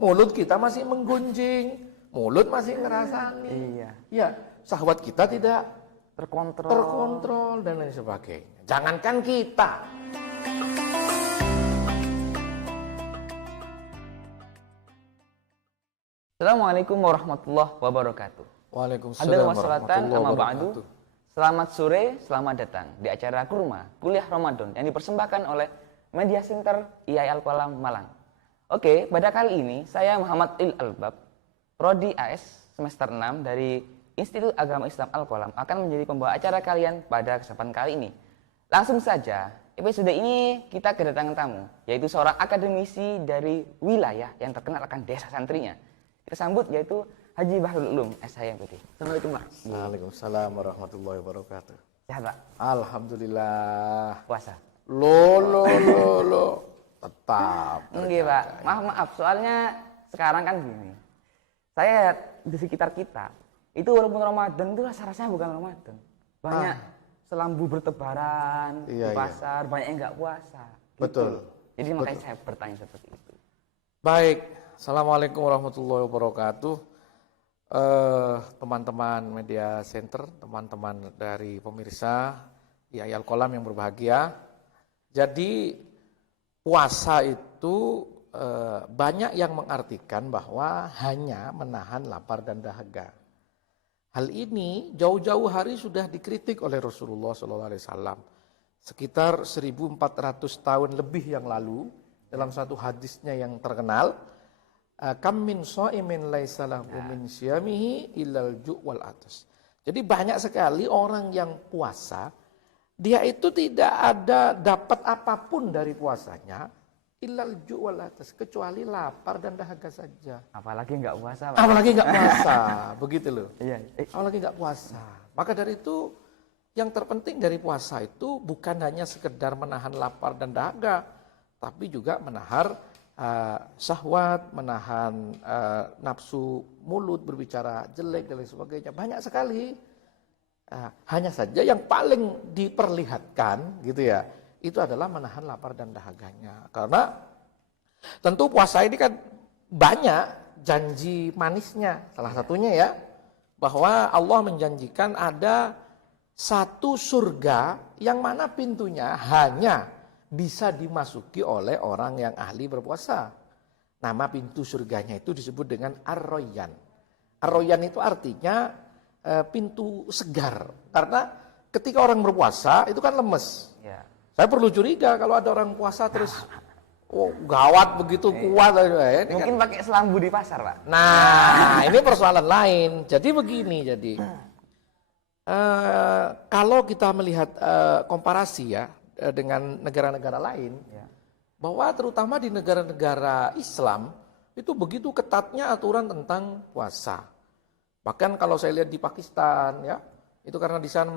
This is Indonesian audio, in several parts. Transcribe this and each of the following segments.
Mulut kita masih menggunjing, mulut masih ngerasani. Iya. Ya, syahwat kita tidak Terkontrol. terkontrol dan lain sebagainya. Jangankan kita. Assalamualaikum warahmatullahi wabarakatuh. Waalaikumsalam Hadal wassalatan warahmatullahi amma ba'du. wabarakatuh. Selamat sore, selamat datang di acara Kurma Kuliah Ramadan yang dipersembahkan oleh Media Center IAI Al-Qalam Malang. Oke, pada kali ini saya Muhammad Albab, Prodi AS semester 6 dari Institut Agama Islam Al-Qalam akan menjadi pembawa acara kalian pada kesempatan kali ini. Langsung saja, episode ini kita kedatangan tamu, yaitu seorang akademisi dari wilayah yang terkenal akan desa santrinya. Kita sambut yaitu Haji Bahrul Ulum, SHMPT. Assalamualaikum, Pak. Waalaikumsalam warahmatullahi wabarakatuh. Sehat, Pak? Alhamdulillah. Puasa? Lo. Tetap. Enggak, Pak. Maaf. Soalnya sekarang kan gini. Saya di sekitar kita, itu walaupun Ramadan itu rasa-rasanya bukan Ramadan. Banyak selambu bertebaran di pasar, banyak yang nggak puasa. Betul. Gitu. Jadi makanya saya bertanya seperti itu. Baik. Assalamualaikum warahmatullahi wabarakatuh. Teman-teman Media Center, teman-teman dari pemirsa IAI Al-Qalam yang berbahagia. Jadi puasa itu banyak yang mengartikan bahwa hanya menahan lapar dan dahaga. Hal ini jauh-jauh hari sudah dikritik oleh Rasulullah SAW. Sekitar 1400 tahun lebih yang lalu dalam satu hadisnya yang terkenal, kam min shaimin laisa lahu min syiyamihi illal ju' wal atas. Jadi banyak sekali orang yang puasa, dia itu tidak ada dapat apapun dari puasanya illal ju' wal atas, kecuali lapar dan dahaga saja. Apalagi nggak puasa, Pak. Apalagi nggak puasa, begitu loh. Iya. Apalagi nggak puasa. Maka dari itu yang terpenting dari puasa itu bukan hanya sekedar menahan lapar dan dahaga, tapi juga menahan syahwat, menahan nafsu mulut berbicara jelek dan lain sebagainya. Banyak sekali. Hanya saja yang paling diperlihatkan gitu ya, itu adalah menahan lapar dan dahaganya. Karena tentu puasa ini kan banyak janji manisnya. Salah satunya ya, bahwa Allah menjanjikan ada satu surga yang mana pintunya hanya bisa dimasuki oleh orang yang ahli berpuasa. Nama pintu surganya itu disebut dengan Ar-Royan. Ar-Royan itu artinya pintu segar. Karena ketika orang berpuasa itu kan lemes. Ya. Saya perlu curiga kalau ada orang puasa terus gawat begitu kuat. Mungkin kan pakai selambu di pasar, Pak. Nah, ini persoalan lain. Jadi begini, kalau kita melihat komparasi ya, dengan negara-negara lain, bahwa terutama di negara-negara Islam itu begitu ketatnya aturan tentang puasa. Bahkan kalau saya lihat di Pakistan ya, itu karena di sana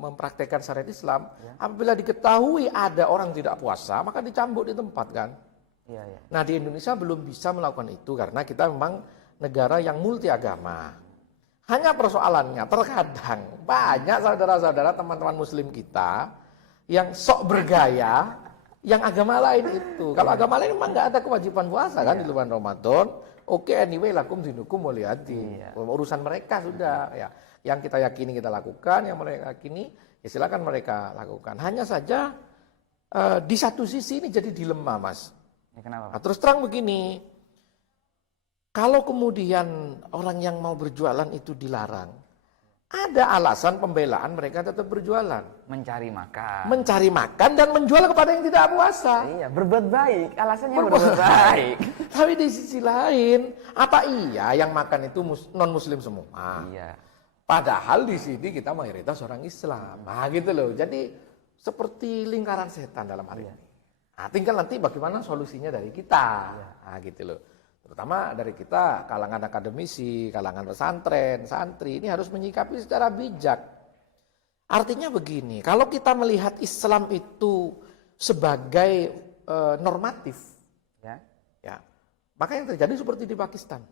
mempraktekkan syariat Islam, apabila diketahui ada orang tidak puasa, maka dicambuk di tempat kan. Nah di Indonesia belum bisa melakukan itu karena kita memang negara yang multi agama. Hanya persoalannya terkadang banyak saudara-saudara teman-teman muslim kita yang sok bergaya, yang agama lain itu. Kalau agama lain memang nggak ada kewajiban puasa kan di bulan Ramadan. Oke, anyway, lakum dinukum waliyadi. Urusan mereka sudah. Ya, yang kita yakini kita lakukan, yang mereka yakini ya silakan mereka lakukan. Hanya saja di satu sisi ini jadi dilema, Mas. Ya, kenapa? Nah, terus terang begini, kalau kemudian orang yang mau berjualan itu dilarang, ada alasan pembelaan mereka tetap berjualan. Mencari makan. Mencari makan dan menjual kepada yang tidak puasa. Iya, berbuat baik. Alasannya berbuat baik. Tapi di sisi lain, apa iya yang makan itu non-muslim semua? Iya. Padahal di sini kita mayoritas orang Islam. Nah gitu loh. Jadi seperti lingkaran setan dalam hal ini. Nah, tinggal nanti bagaimana solusinya dari kita. Nah gitu loh. Terutama dari kita, kalangan akademisi, kalangan pesantren, santri, ini harus menyikapi secara bijak. Artinya begini, kalau kita melihat Islam itu sebagai normatif, maka yang terjadi seperti di Pakistan.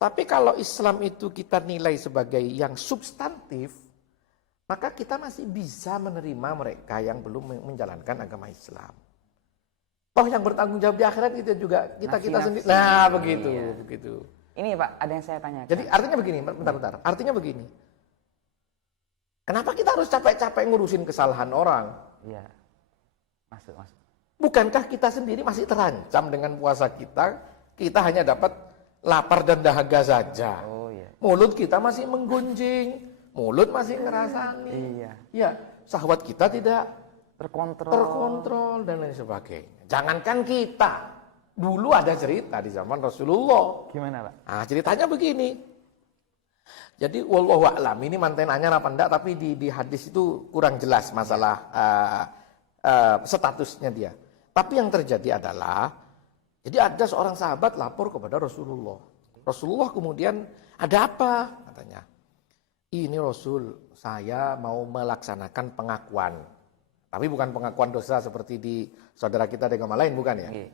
Tapi kalau Islam itu kita nilai sebagai yang substantif, maka kita masih bisa menerima mereka yang belum menjalankan agama Islam. Toh yang bertanggung jawab di akhirat itu juga kita Nafsi-nafsi. sendiri. Nah, begitu, Iya. begitu. Ini Pak, ada yang saya tanyakan. Jadi artinya begini, bentar. Artinya begini. Kenapa kita harus capek-capek ngurusin kesalahan orang? Iya. Masuk. Bukankah kita sendiri masih terancam dengan puasa kita? Kita hanya dapat lapar dan dahaga saja. Oh iya. Mulut kita masih menggunjing, mulut masih ngerasani. Iya. Ya, syahwat kita tidak Terkontrol. dan lain sebagainya. Jangankan kita. Dulu ada cerita di zaman Rasulullah. Gimana Pak? Nah, ceritanya begini. Jadi wallahu a'lam, ini mantenanya apa enggak, tapi di hadis itu kurang jelas masalah statusnya dia. Tapi yang terjadi adalah, jadi ada seorang sahabat lapor kepada Rasulullah. Rasulullah kemudian, ada apa? Katanya, ini Rasul, saya mau melaksanakan pengakuan. Tapi bukan pengakuan dosa seperti di saudara kita di agama lain, bukan ya? Oke.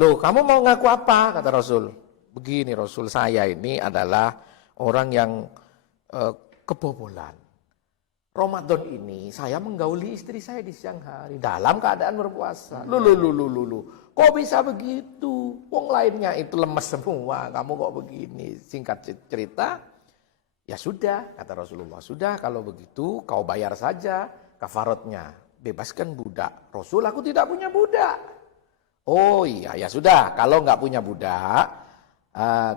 Loh, kamu mau ngaku apa? Kata Rasul. Begini Rasul, saya ini adalah orang yang kebobolan. Ramadan ini saya menggauli istri saya di siang hari dalam keadaan berpuasa. Lu. Kok bisa begitu? Wong lainnya itu lemes semua, kamu kok begini? Singkat cerita, ya sudah, kata Rasulullah. Sudah, kalau begitu kau bayar saja kafaratnya. Bebaskan budak. Rasul, aku tidak punya budak. Oh iya, ya sudah. Kalau nggak punya budak,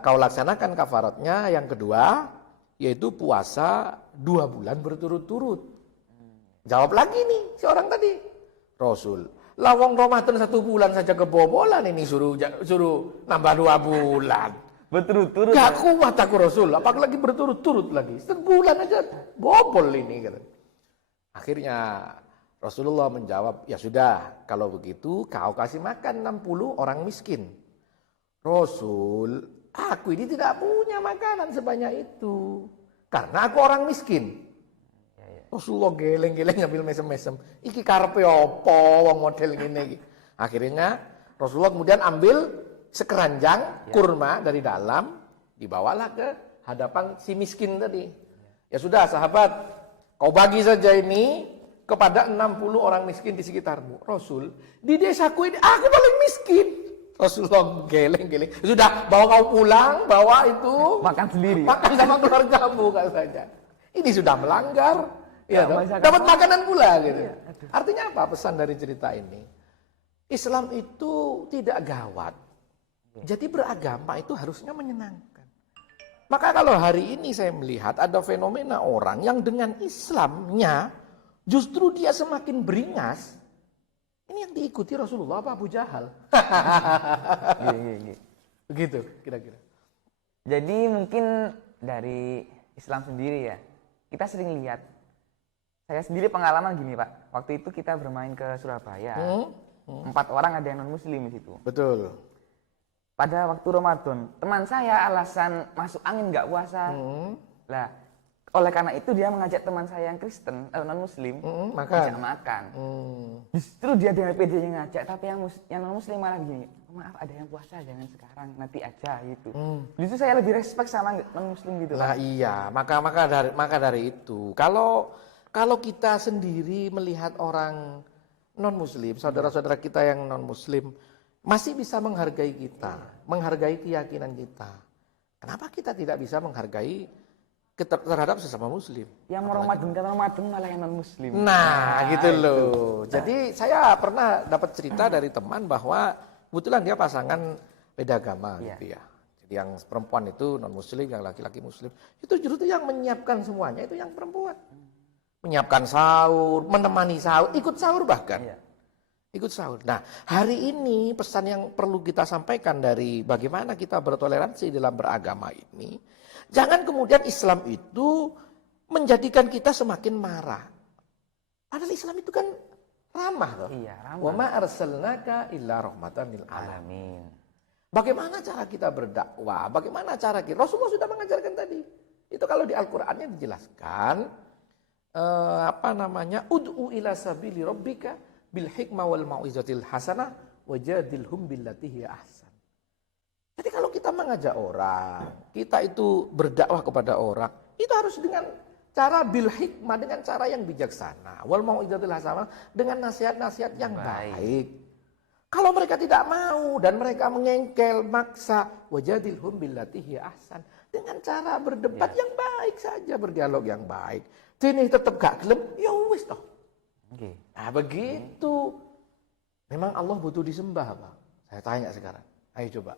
kau laksanakan kafaratnya. Yang kedua, yaitu puasa 2 bulan berturut-turut. Jawab lagi nih si orang tadi. Rasul, lawang Ramadan 1 bulan saja kebobolan, ini suruh nambah 2 bulan. Berturut-turut. Gak kuat aku Rasul, apalagi berturut-turut lagi. Sebulan aja bobol ini. Akhirnya Rasulullah menjawab, ya sudah, kalau begitu kau kasih makan 60 orang miskin. Rasul, aku ini tidak punya makanan sebanyak itu. Karena aku orang miskin. Rasulullah geleng-geleng ngambil mesem-mesem. Iki karepe apa wong model ngene iki. Akhirnya Rasulullah kemudian ambil sekeranjang kurma dari dalam, dibawalah ke hadapan si miskin tadi. Ya sudah sahabat, kau bagi saja ini kepada 60 orang miskin di sekitarmu. Rasul, di desaku ini aku paling miskin. Rasulullah geleng-geleng. Sudah, bawa kau pulang, bawa itu. Makan sendiri. Makan sama keluargamu katanya. Ini sudah melanggar. Ya, Ya, dapat makanan pula gitu. Artinya apa pesan dari cerita ini? Islam itu tidak gawat. Jadi beragama itu harusnya menyenangkan. Maka kalau hari ini saya melihat ada fenomena orang yang dengan Islamnya justru dia semakin beringas. Ini yang diikuti Rasulullah apa Abu Jahal? Begitu kira-kira. Jadi mungkin dari Islam sendiri ya, kita sering lihat. Saya sendiri pengalaman gini Pak, waktu itu kita bermain ke Surabaya, 4 orang ada yang non Muslim di situ. Betul. Pada waktu Ramadan, teman saya alasan masuk angin nggak puasa. Lah, oleh karena itu dia mengajak teman saya yang Kristen, non Muslim, ngajak makan. Justru dia dengan PD-nya ngajak, tapi yang non Muslim malah gini, maaf ada yang puasa jangan sekarang, nanti aja gitu. Justru saya lebih respect sama non Muslim gitu. Lah iya, maka dari itu kalau kita sendiri melihat orang non Muslim, saudara-saudara kita yang non Muslim masih bisa menghargai kita, menghargai keyakinan kita. Kenapa kita tidak bisa menghargai terhadap sesama Muslim? Yang mau Ramadan malah yang non Muslim. Nah, gitu loh. Jadi saya pernah dapat cerita dari teman bahwa kebetulan dia pasangan beda agama gitu ya. Jadi yang perempuan itu non Muslim, yang laki-laki Muslim. Itu justru yang menyiapkan semuanya itu yang perempuan. Menyiapkan sahur, menemani sahur, ikut sahur bahkan. Ikut sahur. Nah, hari ini pesan yang perlu kita sampaikan dari bagaimana kita bertoleransi dalam beragama ini, jangan kemudian Islam itu menjadikan kita semakin marah. Padahal Islam itu kan ramah loh. Iya, ramah. Wa ma arsalnaka illa rahmatan lil alamin. Bagaimana cara kita berdakwah? Bagaimana cara kita? Rasulullah sudah mengajarkan tadi. Itu kalau di Al-Qur'annya dijelaskan ud'u ila sabili rabbika bil hikmah wal mau'izatil hasanah wajadilhum billati hiya ahsan. Jadi kalau kita mengajak orang, kita itu berdakwah kepada orang, itu harus dengan cara bil hikmah, dengan cara yang bijaksana, wal mau'izatil hasanah, dengan nasihat-nasihat yang baik. Kalau mereka tidak mau dan mereka mengengkel, maksa, wajadilhum billati hiya ahsan. Dengan cara berdebat yang baik saja, berdialog yang baik. Ini tetap gak gelem, ya wis toh. Oke. Nah begitu. Memang Allah butuh disembah apa? Saya tanya sekarang. Ayo coba.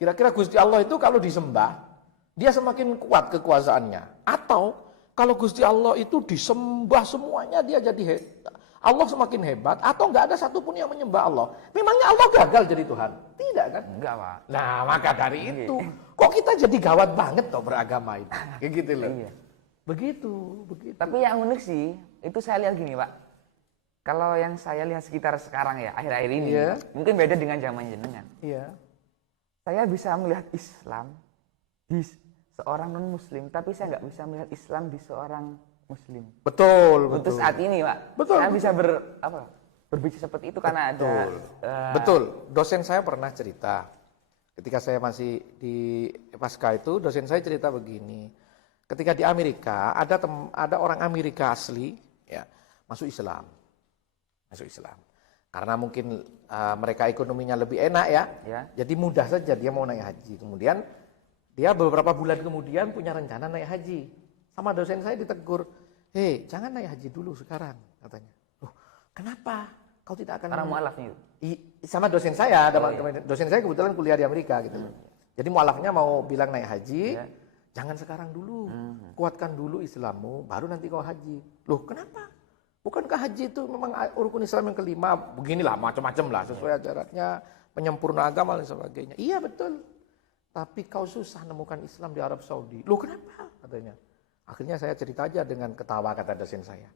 Kira-kira Gusti Allah itu kalau disembah, dia semakin kuat kekuasaannya. Atau kalau Gusti Allah itu disembah semuanya, dia jadi Allah semakin hebat. Atau nggak ada satupun yang menyembah Allah. Memangnya Allah gagal jadi Tuhan? Tidak kan? Enggak, Pak. Nah maka dari itu, kok kita jadi gawat banget toh beragama ini. Kayak gitu loh. Iya. Begitu. Tapi yang unik sih, itu saya lihat gini, Pak. Kalau yang saya lihat sekitar sekarang ya, akhir-akhir ini, Iya. mungkin beda dengan zaman jenengan. Iya. Saya bisa melihat Islam di seorang non-Muslim, tapi saya nggak bisa melihat Islam di seorang Muslim. Betul. Untuk saat ini, Pak. Betul, Saya betul. bisa berbicara seperti itu karena ada... Betul. Dosen saya pernah cerita. Ketika saya masih di Pasca itu, dosen saya cerita begini. Ketika di Amerika, ada orang Amerika asli ya masuk Islam. Karena mungkin mereka ekonominya lebih enak ya. Jadi mudah saja dia mau naik haji. Kemudian dia beberapa bulan kemudian punya rencana naik haji. Sama dosen saya ditegur, "Hei, jangan naik haji dulu sekarang," katanya. "Loh, kenapa? Kau tidak akan..." Karena mualafnya itu. Sama dosen saya, dosen saya kebetulan kuliah di Amerika gitu. Jadi mualafnya mau bilang naik haji, jangan sekarang dulu, kuatkan dulu Islammu, baru nanti kau haji. Loh, kenapa? Bukankah haji itu memang rukun Islam yang kelima? Beginilah macam-macam lah sesuai ajarannya, penyempurna agama dan sebagainya. Iya betul. Tapi kau susah nemukan Islam di Arab Saudi. Loh kenapa? Katanya. Akhirnya saya cerita aja dengan ketawa kata dosen saya.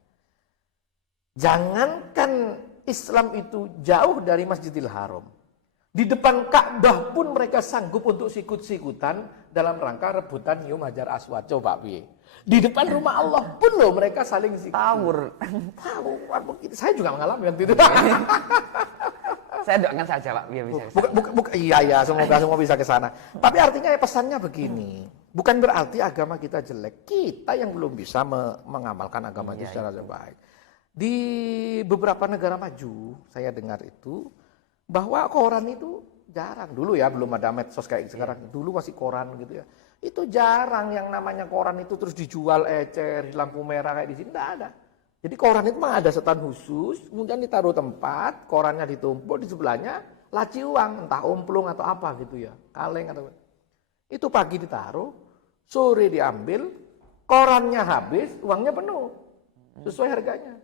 Jangankan Islam itu jauh dari Masjidil Haram. Di depan Ka'bah pun mereka sanggup untuk sikut-sikutan dalam rangka rebutan nyium Hajar Aswad. Coba piye? Di depan rumah Allah pun loh mereka saling sikut. Tawur. Saya juga mengalami waktu itu. Saya doakan saja, Pak, biar bisa kesana. Iya, semoga semua bisa ke sana. Tapi artinya pesannya begini. Bukan berarti agama kita jelek. Kita yang belum bisa mengamalkan agama itu secara baik. Di beberapa negara maju, saya dengar itu, bahwa koran itu jarang. Dulu ya, belum ada medsos kayak sekarang. Dulu masih koran gitu ya. Itu jarang yang namanya koran itu terus dijual ecer, di lampu merah kayak di sini. Tidak ada. Jadi koran itu mah ada setan khusus, kemudian ditaruh tempat, korannya ditumpuk, di sebelahnya laci uang, entah umplung atau apa gitu ya, kaleng atau... Itu pagi ditaruh, sore diambil, korannya habis, uangnya penuh, sesuai harganya.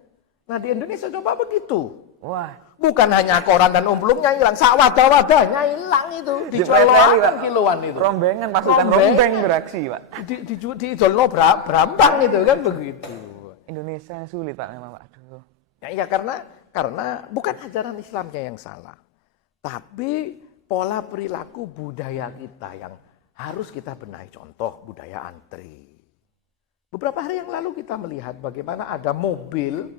Nah di Indonesia coba begitu. Wah. Bukan hanya koran dan umplungnya hilang, sak wadah-wadahnya hilang itu, dijual kiloan itu. Rombengan, pasukan rombeng beraksi, Pak. Dijual berambang itu kan begitu. Indonesia yang sulit, Pak, memang, Pak. Aduh. Ya karena bukan ajaran Islamnya yang salah. Tapi pola perilaku budaya kita yang harus kita benahi. Contoh budaya antri. Beberapa hari yang lalu kita melihat bagaimana ada mobil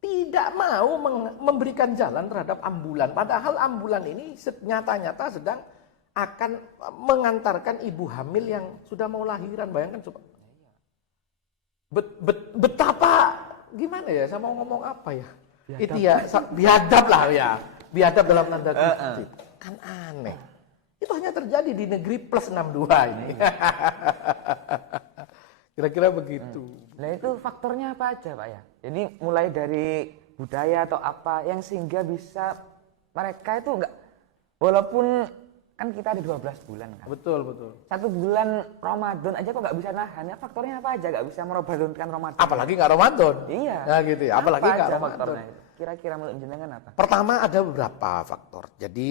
tidak mau memberikan jalan terhadap ambulan. Padahal ambulan ini nyata-nyata sedang akan mengantarkan ibu hamil yang sudah mau lahiran. Bayangkan coba. Betapa gimana ya, saya mau ngomong apa ya? Biadab. Itu ya, biadab lah ya. Biadab dalam tanda kutip. Kan aneh. Itu hanya terjadi di negeri plus 62 ini. Kira-kira begitu. Nah itu faktornya apa aja, Pak ya? Jadi mulai dari budaya atau apa yang sehingga bisa mereka itu enggak, walaupun kan kita ada 12 bulan kan. Betul. 1 bulan Ramadan aja kok nggak bisa nahan ya, faktornya apa aja nggak bisa merobadonkan Ramadan. Apalagi nggak Ramadan. Iya. Nah gitu ya, apalagi nggak Ramadan. Faktornya? Kira-kira menurut jenengan apa? Pertama ada beberapa faktor. Jadi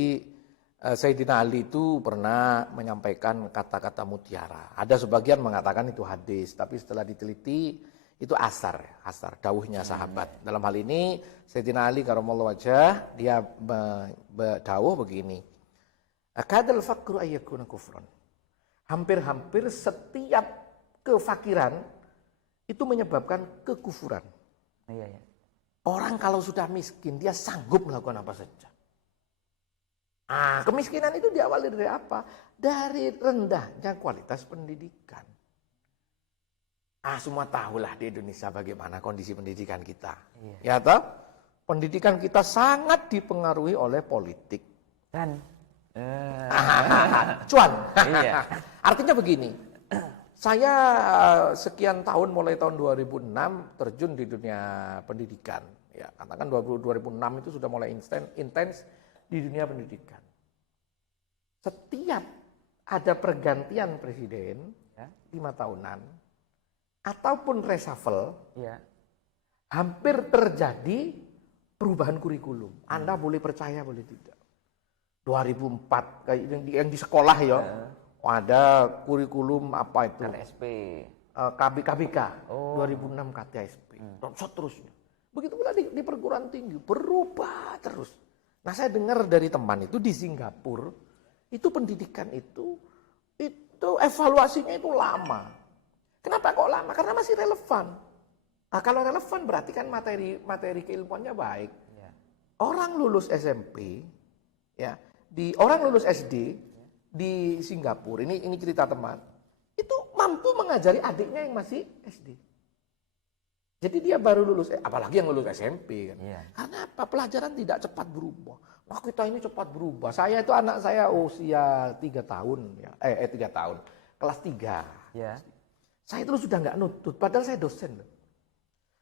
Sayyidina Ali itu pernah menyampaikan kata-kata mutiara. Ada sebagian mengatakan itu hadis, tapi setelah diteliti itu asar, dawuhnya sahabat. Dalam hal ini Sayyidina Ali karramallahu wajhah dia berdawuh begini. Akadal faqru ayyakuna kufran. Hampir-hampir setiap kefakiran itu menyebabkan kekufuran. Iya. Orang kalau sudah miskin dia sanggup melakukan apa saja. Kemiskinan itu diawali dari apa? Dari rendahnya kualitas pendidikan. Semua tahulah di Indonesia bagaimana kondisi pendidikan kita. Iya. Ya toh? pendidikan kita sangat dipengaruhi oleh politik. Dan Cuan. Iya. Artinya begini, saya sekian tahun, mulai tahun 2006 terjun di dunia pendidikan. Ya, katakan 2006 itu sudah mulai intens di dunia pendidikan. Setiap ada pergantian presiden, ya, 5 tahunan, ataupun reshuffle, Iya. hampir terjadi perubahan kurikulum. Anda boleh percaya, boleh tidak. 2004, kayak yang di sekolah ya, ada kurikulum apa itu? KTSP. KBK, Oh. 2006 KTSP, dan seterusnya. Begitu pula di perguruan tinggi, berubah terus. Nah, saya dengar dari teman itu di Singapura, itu pendidikan itu evaluasinya itu lama. Kenapa kok lama? Karena masih relevan. Nah, kalau relevan berarti kan materi keilmuannya baik. Ya. Orang lulus SMP, ya, orang lulus SD di Singapura, ini cerita teman, itu mampu mengajari adiknya yang masih SD. Jadi dia baru lulus, apalagi yang lulus SMP kan. Iya. Karena apa? Pelajaran tidak cepat berubah. Nah, kita ini cepat berubah. Saya itu anak saya usia 3 tahun, ya. 3 tahun, kelas 3. Ya. Saya itu sudah nggak nutut, padahal saya dosen loh.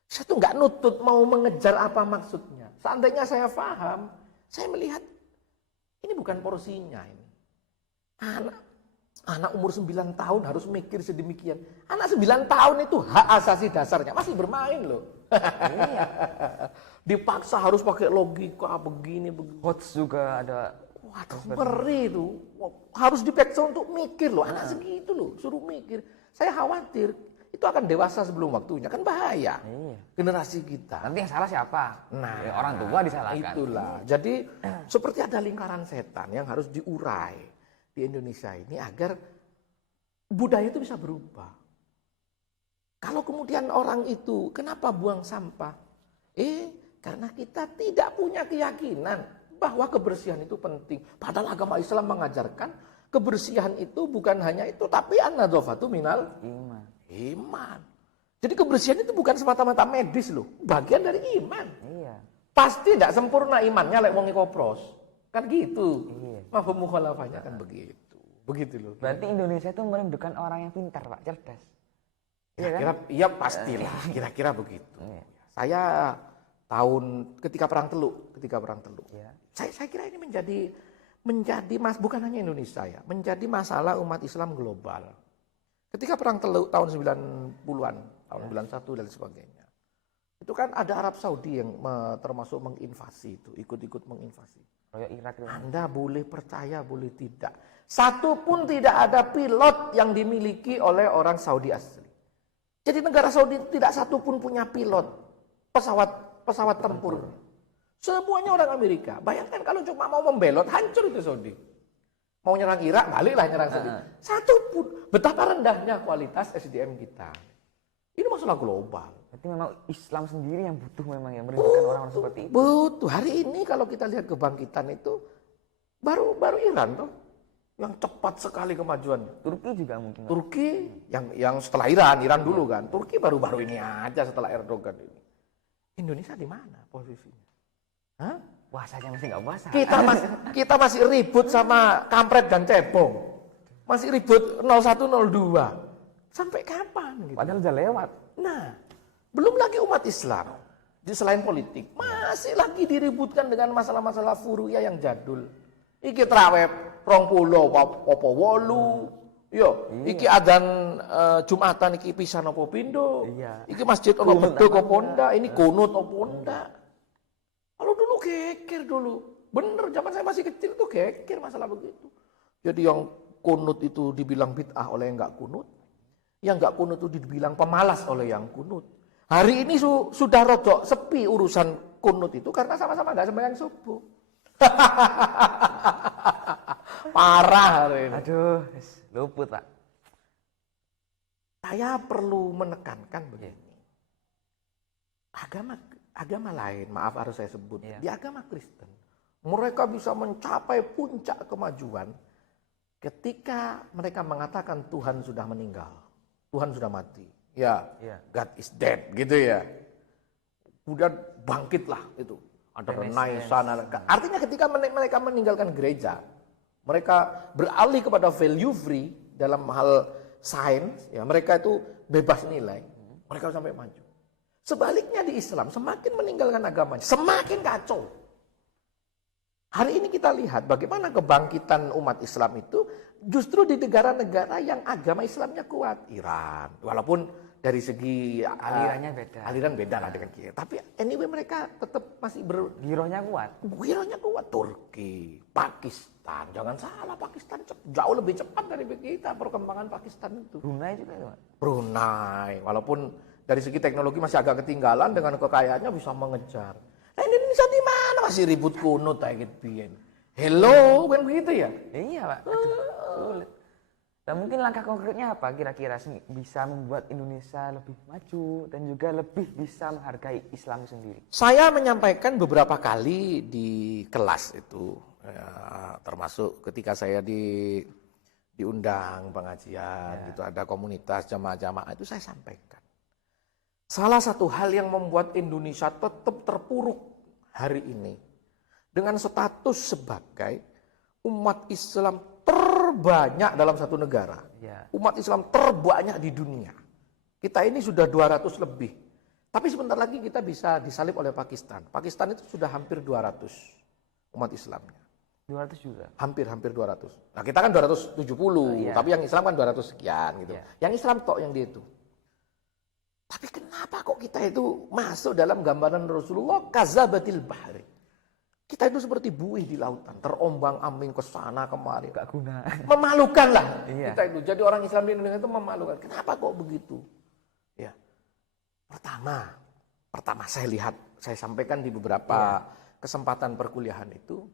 Saya tuh nggak nutut mau mengejar apa maksudnya. Seandainya saya paham, saya melihat ini bukan porsinya ini. Anak umur 9 tahun harus mikir sedemikian. Anak 9 tahun itu hak asasi dasarnya, masih bermain loh. Iya. Dipaksa harus pakai logika begini. Hots juga ada. Waduh, ngeri itu. Harus dipaksa untuk mikir loh, anak segitu loh, suruh mikir. Saya khawatir itu akan dewasa sebelum waktunya, kan bahaya. Iya. Generasi kita. Nanti yang salah siapa? Nah, Ya, orang tua disalahkan. Itulah. Jadi seperti ada lingkaran setan yang harus diurai di Indonesia ini agar budaya itu bisa berubah. Kalau kemudian orang itu kenapa buang sampah? Karena kita tidak punya keyakinan bahwa kebersihan itu penting. Padahal agama Islam mengajarkan kebersihan itu bukan hanya itu, tapi an-nadzafatu minal iman. Jadi kebersihan itu bukan semata-mata medis loh, bagian dari iman. Iya. Pasti tidak sempurna imannya lek wong kopros. Kan gitu. Iya. Mafhum mukhalafahnya kan begitu. Begitu loh. Berarti Indonesia itu merindukan orang yang pintar, Pak, cerdas. Iya kan? Iya pastilah, kira-kira begitu. Iya. Saya ketika perang Teluk, Iya. saya kira ini menjadi bukan hanya Indonesia ya, menjadi masalah umat Islam global. Ketika perang Teluk tahun 90-an, tahun 91 dan sebagainya. Itu kan ada Arab Saudi yang termasuk menginvasi itu, ikut-ikut menginvasi. Royal Irak itu. Anda boleh percaya, boleh tidak. Satu pun tidak ada pilot yang dimiliki oleh orang Saudi asli. Jadi negara Saudi tidak satu pun punya pilot pesawat tempur. Semuanya orang Amerika. Bayangkan kalau cuma mau membelot, hancur itu Saudi. Mau nyerang Irak, baliklah nyerang Saudi. Satu pun. Betapa rendahnya kualitas SDM kita. Ini masalah global. Berarti memang Islam sendiri yang butuh memang yang merindukan orang-orang seperti itu. Betul. Hari ini kalau kita lihat kebangkitan itu baru Iran tuh yang cepat sekali kemajuannya. Turki juga mungkin. Turki yang setelah Iran dulu kan. Turki baru-baru ini aja setelah Erdogan ini. Indonesia di mana posisinya? Hah? Puasanya masih nggak puasa. Kita masih ribut sama kampret dan cebong. Masih ribut 0102. Sampai kapan gitu? Padahal udah lewat. Nah, belum lagi umat Islam. Selain politik, masih lagi diributkan dengan masalah-masalah furu'iyah yang jadul. Iki traweh 20 apa 8. Yo, iki adzan Jumatan iki pisan apa pindho? Iya. Iki masjid ono bedhog apa ndak? Ini kunut apa ndak? Kalau dulu geger dulu. Bener, zaman saya masih kecil tuh geger masalah begitu. Jadi yang kunut itu dibilang bid'ah oleh yang enggak kunut. Yang enggak kunut itu dibilang pemalas oleh yang kunut. Hari ini sudah rojok sepi urusan kunut itu karena sama-sama enggak sembahyang subuh. Parah hari ini. Aduh, luput Pak. Saya perlu menekankan begini. Agama lain, maaf harus saya sebut, di agama Kristen, mereka bisa mencapai puncak kemajuan ketika mereka mengatakan Tuhan sudah meninggal, Tuhan sudah mati, ya, God is dead, gitu ya. Kemudian bangkitlah itu, ada Renaissance. Artinya ketika mereka meninggalkan gereja, mereka beralih kepada value free dalam hal sains, ya mereka itu bebas nilai, mereka sampai maju. Sebaliknya di Islam, semakin meninggalkan agamanya, semakin kacau. Hari ini kita lihat bagaimana kebangkitan umat Islam itu justru di negara-negara yang agama Islamnya kuat. Iran, walaupun dari segi Alirannya beda. aliran beda lah dengan kita. Tapi anyway mereka tetap masih Girohnya kuat. girohnya kuat. Turki, Pakistan, jangan salah, Pakistan jauh lebih cepat dari kita perkembangan Pakistan itu. Brunei juga itu, Pak. Brunei, walaupun dari segi teknologi masih agak ketinggalan, dengan kekayaannya bisa mengejar. Nah Indonesia di mana masih ribut kunut kayak gitu. Hello, kan begitu ya? Iya, Pak. Sulit. Dan mungkin langkah konkretnya apa kira-kira bisa membuat Indonesia lebih maju dan juga lebih bisa menghargai Islam sendiri? Saya menyampaikan beberapa kali di kelas itu, ya, termasuk ketika saya diundang pengajian, gitu ada komunitas jamaah-jamaah itu saya sampaikan. Salah satu hal yang membuat Indonesia tetap terpuruk hari ini dengan status sebagai umat Islam terbanyak dalam satu negara. Ya. Umat Islam terbanyak di dunia. Kita ini sudah 200 lebih. Tapi sebentar lagi kita bisa disalib oleh Pakistan. Pakistan itu sudah hampir 200 umat Islamnya. 200 juga. Hampir 200. Nah, kita kan 270, Iya. tapi yang Islam kan 200 sekian gitu. Iya. Yang Islam tok yang dia itu. Tapi kenapa kok kita itu masuk dalam gambaran Rasulullah kazabatil bahri? Kita itu seperti buih di lautan, terombang-ambing ke sana kemari. Gak guna. Memalukan lah Iya. kita itu. Jadi orang Islam di Indonesia itu memalukan. Kenapa kok begitu? Ya. Pertama saya sampaikan di beberapa kesempatan perkuliahan itu.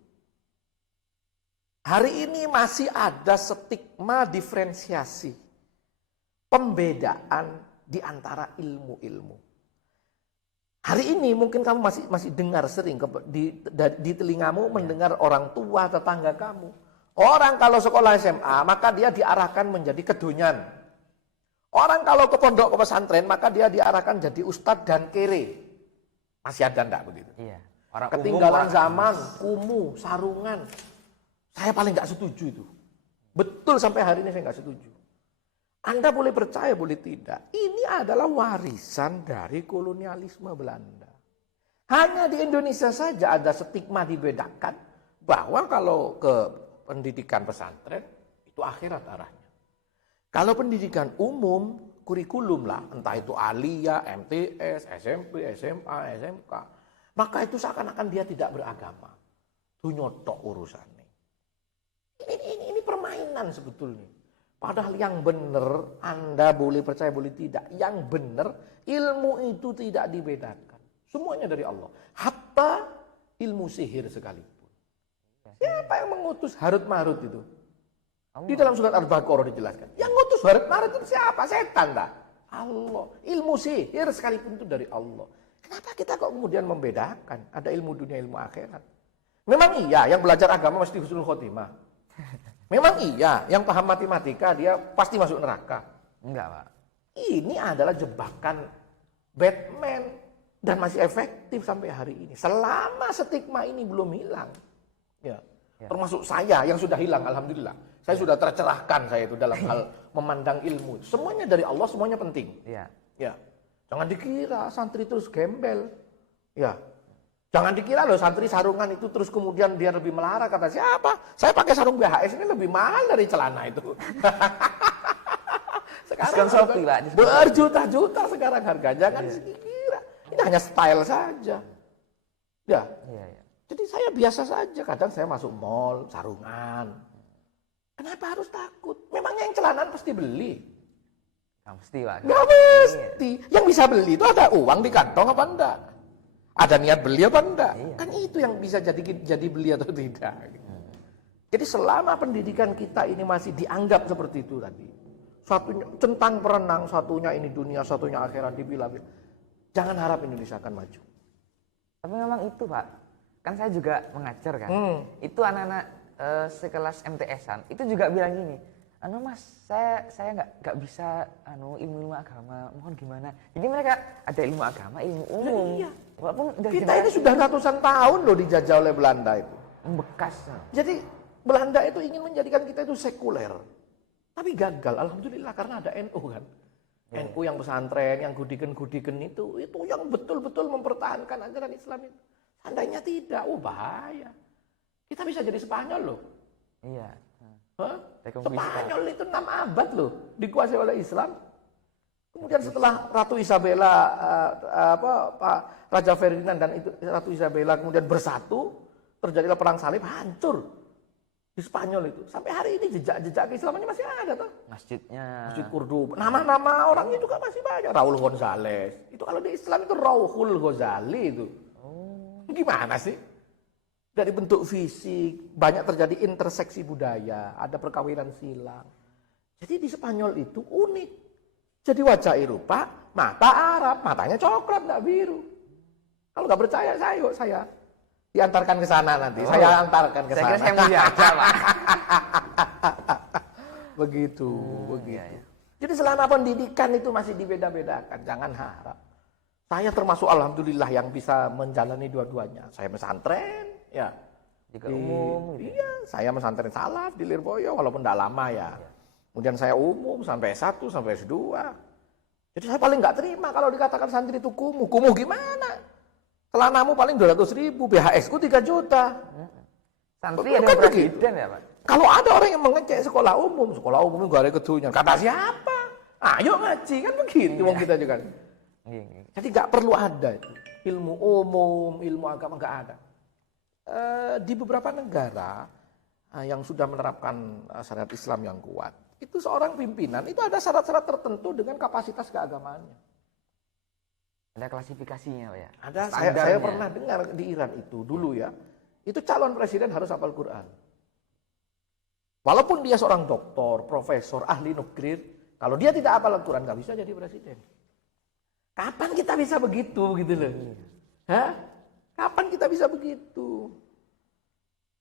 Hari ini masih ada stigma diferensiasi. Pembedaan di antara ilmu-ilmu. Hari ini mungkin kamu masih dengar sering di telingamu mendengar orang tua tetangga kamu. Orang kalau sekolah SMA maka dia diarahkan menjadi kedonyan. Orang kalau ke pondok ke pesantren maka dia diarahkan jadi ustadz dan kere. Masih ada enggak begitu? Iya. Orang Ketinggalan umum, zaman, kumuh, sarungan. Saya paling nggak setuju itu. Betul sampai hari ini saya nggak setuju. Anda boleh percaya, boleh tidak. Ini adalah warisan dari kolonialisme Belanda. Hanya di Indonesia saja ada stigma dibedakan bahwa kalau ke pendidikan pesantren itu akhirat arahnya. Kalau pendidikan umum, kurikulum lah, entah itu aliyah, MTS, SMP, SMA, SMK, maka itu seakan-akan dia tidak beragama. Itu nyotok urusannya. Ini permainan sebetulnya. Padahal yang benar, Anda boleh percaya boleh tidak, yang benar ilmu itu tidak dibedakan. Semuanya dari Allah. Hatta ilmu sihir sekalipun. Siapa yang mengutus Harut Marut itu? Di dalam surat Al-Baqarah dijelaskan. Yang mengutus Harut Marut itu siapa? Setan tak? Allah. Ilmu sihir sekalipun itu dari Allah. Kenapa kita kok kemudian membedakan? Ada ilmu dunia, ilmu akhirat. Memang iya, yang belajar agama mesti husnul khotimah. Memang iya, yang paham matematika dia pasti masuk neraka. Enggak, Pak. Ini adalah jebakan Batman dan masih efektif sampai hari ini. Selama stigma ini belum hilang. Ya. Termasuk saya yang sudah hilang, alhamdulillah. Saya sudah tercerahkan saya itu dalam hal memandang ilmu. Semuanya dari Allah, semuanya penting. Iya. Ya. Jangan dikira santri terus gembel. Ya. Jangan dikira loh santri sarungan itu terus kemudian dia lebih melarat. Kata siapa? Saya pakai sarung BHS ini lebih mahal dari celana itu. Sekarang Shopee, Pak. berjuta-juta sekarang harganya. Jangan dikira. Ini hanya style saja. Ya. Iya. Jadi saya biasa saja. Kadang saya masuk mall, sarungan. Kenapa harus takut? Memangnya yang celanaan pasti beli? Nggak mesti, Pak. Nggak mesti. Yang bisa beli itu ada uang di kantong apa enggak? Ada niat beli apa enggak? Iya. Kan itu yang bisa jadi beli atau tidak. Jadi selama pendidikan kita ini masih dianggap seperti itu tadi. Satunya centang perenang, satunya ini dunia, satunya akhirat dibilang. Jangan harap Indonesia akan maju. Tapi memang itu, Pak. Kan saya juga mengajar kan. Itu anak-anak sekelas MTS-an itu juga bilang gini. anu Mas, saya nggak bisa ilmu agama, mohon gimana. Jadi mereka ada ilmu agama, ilmu umum. Iya. Walaupun udah Kita ini sudah ratusan tahun loh dijajah oleh Belanda itu. membekas. Jadi Belanda itu ingin menjadikan kita itu sekuler. Tapi gagal, alhamdulillah karena ada NU kan. NU yang pesantren, yang gudiken-gudiken itu yang betul-betul mempertahankan ajaran Islam itu. Seandainya tidak, bahaya. Kita bisa jadi Spanyol loh. Iya. Hah? Reconquista. Spanyol itu 6 abad loh, dikuasai oleh Islam. Kemudian setelah Ratu Isabella, Raja Ferdinand dan Ratu Isabella kemudian bersatu, terjadilah perang salib, hancur di Spanyol itu. Sampai hari ini jejak-jejak keislamannya masih ada tuh. Masjidnya. Masjid Kurduba. Nama-nama orangnya juga masih banyak. Raul Gonzales. Itu kalau di Islam itu Raul Ghazali itu. Gimana sih? Dari bentuk fisik, banyak terjadi interseksi budaya, ada perkawinan silang. Jadi di Spanyol itu unik. Jadi wajah Eropa, mata Arab, matanya coklat, nggak biru. Kalau nggak percaya, saya diantarkan ke sana nanti. Saya antarkan ke sana. Saya kira saya mulia aja, Pak. Begitu. Iya. Jadi selama pendidikan itu masih dibeda-bedakan, jangan harap. Saya termasuk alhamdulillah yang bisa menjalani dua-duanya. Saya pesantren, ya. Juga umum. Gitu. Iya, saya pesantren salaf di Lirboyo walaupun tidak lama ya. Kemudian saya umum sampai S1 sampai S2. Jadi saya paling nggak terima kalau dikatakan santri itu kumuh. Kumuh gimana? Celanamu paling 200.000, BHS ku 3 juta. Santri ada Bukan presiden ya Pak? Kalau ada orang yang mengecek sekolah umum itu gak ada ketunya. Kata siapa? Ayo ngaji, kan begitu wong kita juga. Iya. Jadi nggak perlu ada itu. Ilmu umum, ilmu agama nggak ada. Di beberapa negara yang sudah menerapkan syariat Islam yang kuat, itu seorang pimpinan itu ada syarat-syarat tertentu dengan kapasitas keagamaannya. Ada klasifikasinya Pak ya? Ada. Saya pernah dengar di Iran itu dulu ya. Itu calon presiden harus hafal Quran. Walaupun dia seorang doktor, profesor, ahli nuklir, kalau dia tidak hafal Quran nggak bisa jadi presiden. Kapan kita bisa begitu gitu loh? Hah? Kapan kita bisa begitu?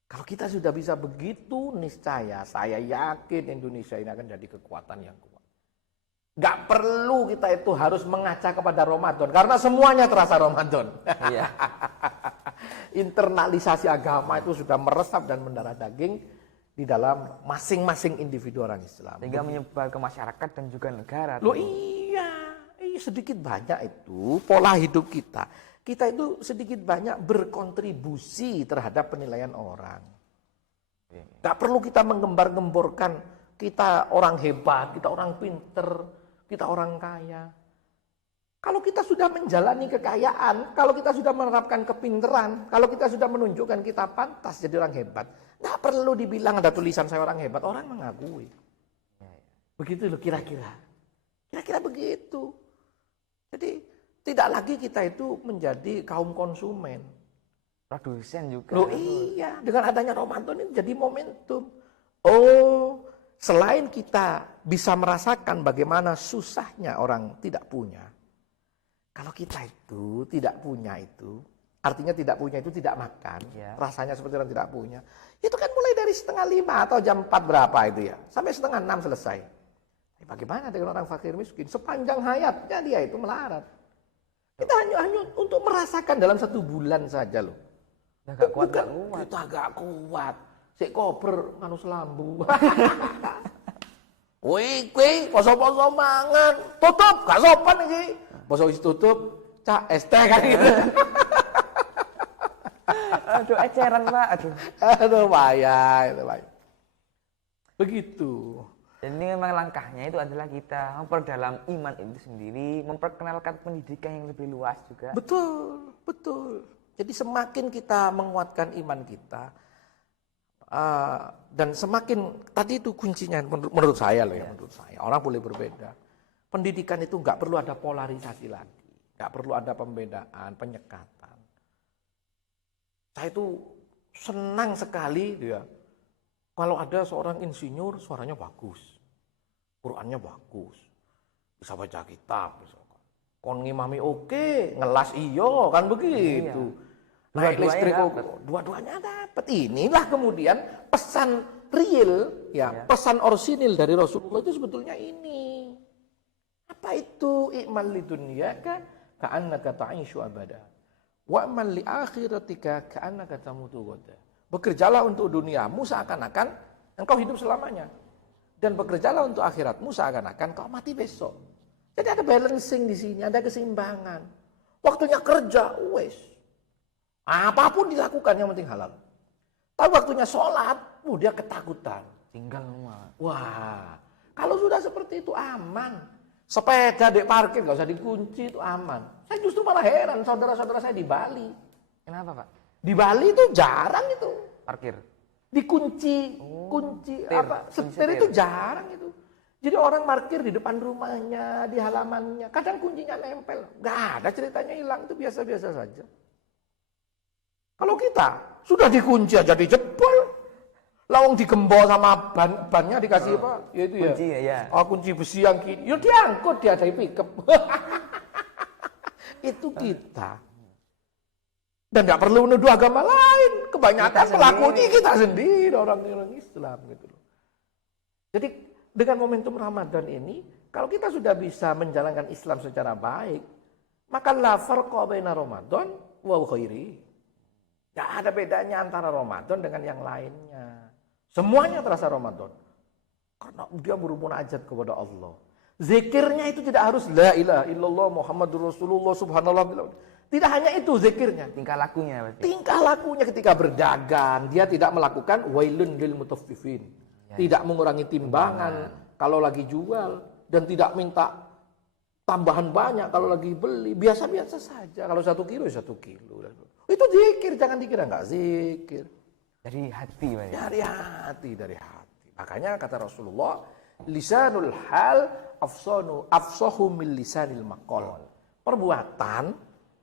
Kalau kita sudah bisa begitu, niscaya saya yakin Indonesia ini akan jadi kekuatan yang kuat. Gak perlu kita itu harus mengaca kepada Ramadan, karena semuanya terasa Ramadan. Iya. Internalisasi agama itu sudah meresap dan mendarah daging di dalam masing-masing individu orang Islam. Sehingga menyebar ke masyarakat dan juga negara. Loh iya, sedikit banyak itu pola hidup kita. Kita itu sedikit banyak berkontribusi terhadap penilaian orang. Gak perlu kita menggembar-gemborkan kita orang hebat, kita orang pinter, kita orang kaya. Kalau kita sudah menjalani kekayaan, kalau kita sudah menerapkan kepinteran, kalau kita sudah menunjukkan kita pantas jadi orang hebat, gak perlu dibilang ada tulisan saya orang hebat, orang mengakui. Begitu loh kira-kira. Kira-kira begitu. Jadi tidak lagi kita itu menjadi kaum konsumen. Produsen juga. Loh iya, dengan adanya Ramadan ini jadi momentum. Oh, selain kita bisa merasakan bagaimana susahnya orang tidak punya. Kalau kita itu tidak punya itu, artinya tidak punya itu tidak makan, Ya. rasanya seperti orang tidak punya. Itu kan mulai dari 4:30 atau jam 4 berapa itu ya, sampai 5:30 selesai. Bagaimana dengan orang fakir miskin? Sepanjang hayatnya dia itu melarat. Kita hanya untuk merasakan dalam 1 bulan saja loh. Udah gak kuat, Bukan, gak kuat. kita gak kuat. Si koper nganu selambu. Wih, poso-poso mangan. Tutup, gak sopan iki. Poso wis tutup, cak ST kan gitu. Aduh, eceran Pak. Aduh, bahaya, itu bahaya. Begitu. Dan ini memang langkahnya itu adalah kita memperdalam iman itu sendiri, memperkenalkan pendidikan yang lebih luas juga. Betul, betul. Jadi semakin kita menguatkan iman kita, dan semakin, tadi itu kuncinya menurut saya loh ya, menurut saya. Orang boleh berbeda. Pendidikan itu nggak perlu ada polarisasi lagi. Nggak perlu ada pembedaan, penyekatan. Saya itu senang sekali ya, kalau ada seorang insinyur suaranya bagus, Qurannya bagus, bisa baca kitab, misalkan. Kon ngimami oke, ngelas iyo, kan begitu. Iya. Naik listrik Dua-duanya dua-duanya dapat. Inilah kemudian pesan real, ya, pesan orsinil dari Rasulullah itu sebetulnya ini. Apa itu? I'mal lidunyaka ka'annaka ta'ishu abada. Wa'mal li akhiratika ka'annaka tamutu ghada. Bekerjalah untuk duniamu seakan-akan engkau hidup selamanya. Dan bekerjalah untuk akhiratmu seakan-akan kau mati besok. Jadi ada balancing di sini, ada keseimbangan. Waktunya kerja, wes. Apapun dilakukan yang penting halal. Tapi waktunya sholat, dia ketakutan. Tinggal rumah. Wah, kalau sudah seperti itu aman. Sepeda di parkir gak usah dikunci, itu aman. Saya justru malah heran saudara-saudara saya di Bali. Kenapa, Pak? Di Bali itu jarang itu. Parkir. Dikunci, setir itu jarang itu. Jadi orang parkir di depan rumahnya, di halamannya, kadang kuncinya nempel. Gak ada ceritanya hilang, itu biasa-biasa saja. Kalau kita sudah dikunci aja dijebol, lawang digembol sama bannya dikasih apa? Ya itu ya. Kunci ya. Oh, kunci besi yang kini, ya diangkut dia dari pickup. Itu kita. Dan nggak perlu menuduh agama lain. Kebanyakan pelakunya kita sendiri, orang-orang Islam gitu loh. Jadi dengan momentum Ramadan ini, kalau kita sudah bisa menjalankan Islam secara baik, maka la farqa baina Ramadan wa ghairi. Nggak ada bedanya antara Ramadan dengan yang lainnya. Semuanya terasa Ramadan. Karena dia bermunajat kepada Allah. Zikirnya itu tidak harus la ilaha illallah Muhammadur Rasulullah subhanallah. Tidak hanya itu zikirnya. Tingkah lakunya pasti. Tingkah lakunya ketika berdagang, dia tidak melakukan wailun lil mutaffifin. Tidak mengurangi timbangan kalau lagi jual dan tidak minta tambahan banyak kalau lagi beli. Biasa-biasa saja. Kalau 1 kilo, 1 kilo. Itu zikir, jangan dikira nggak zikir. Dari hati, Pak. Dari hati, dari hati. Makanya kata Rasulullah, lisanul hal afsahu min lisanil maqal. Perbuatan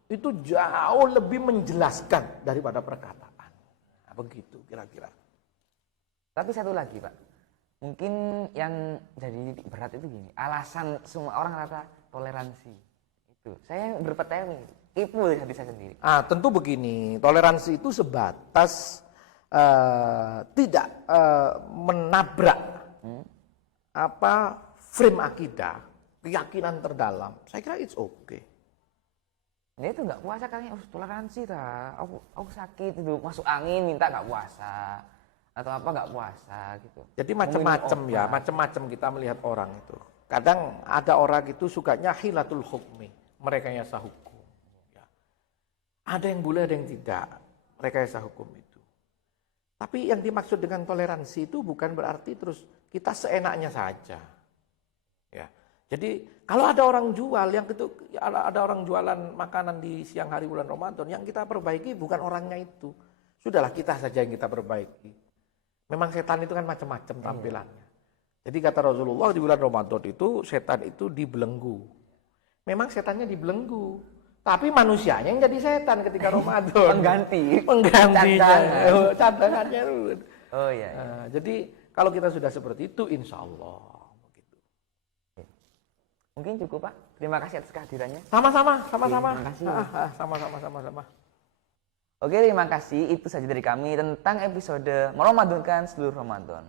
itu jauh lebih menjelaskan daripada perkataan. Nah, begitu kira-kira. Tapi satu lagi, Pak. Mungkin yang jadi berat itu gini, alasan semua orang rata toleransi. Itu. Saya berpeteli. Ibu dari hati saya sendiri. Tentu begini, toleransi itu sebatas tidak menabrak frame akidah, keyakinan terdalam. Saya kira it's okay. Dia itu nggak puasa kayaknya, toleransi ta. Aku sakit itu, masuk angin minta nggak puasa atau apa nggak puasa gitu. Jadi macam-macam ya, macam-macam kita melihat orang itu. Kadang ada orang itu sukanya hilatul hukmi, merekayasa hukum. Ada yang boleh, ada yang tidak, rekayasa hukum itu. Tapi yang dimaksud dengan toleransi itu bukan berarti terus kita seenaknya saja. Ya. Jadi kalau ada orang jual yang itu, ada orang jualan makanan di siang hari bulan Ramadan, yang kita perbaiki bukan orangnya itu. Sudahlah kita saja yang kita perbaiki. Memang setan itu kan macam-macam tampilannya. Jadi kata Rasulullah di bulan Ramadan itu setan itu dibelenggu. Memang setannya dibelenggu. Tapi manusianya yang jadi setan ketika Ramadan. Penggantinya. Cadangannya. Oh iya. Jadi kalau kita sudah seperti itu, insya Allah. Begitu. Mungkin cukup, Pak. Terima kasih atas kehadirannya. Sama-sama. Terima kasih. Sama-sama. Oke, terima kasih. Itu saja dari kami tentang episode Meramadankan seluruh Ramadan.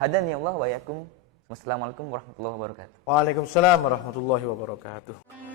Hadani Allah wa yakum. Wassalamualaikum warahmatullahi wabarakatuh. Waalaikumsalam warahmatullahi wabarakatuh.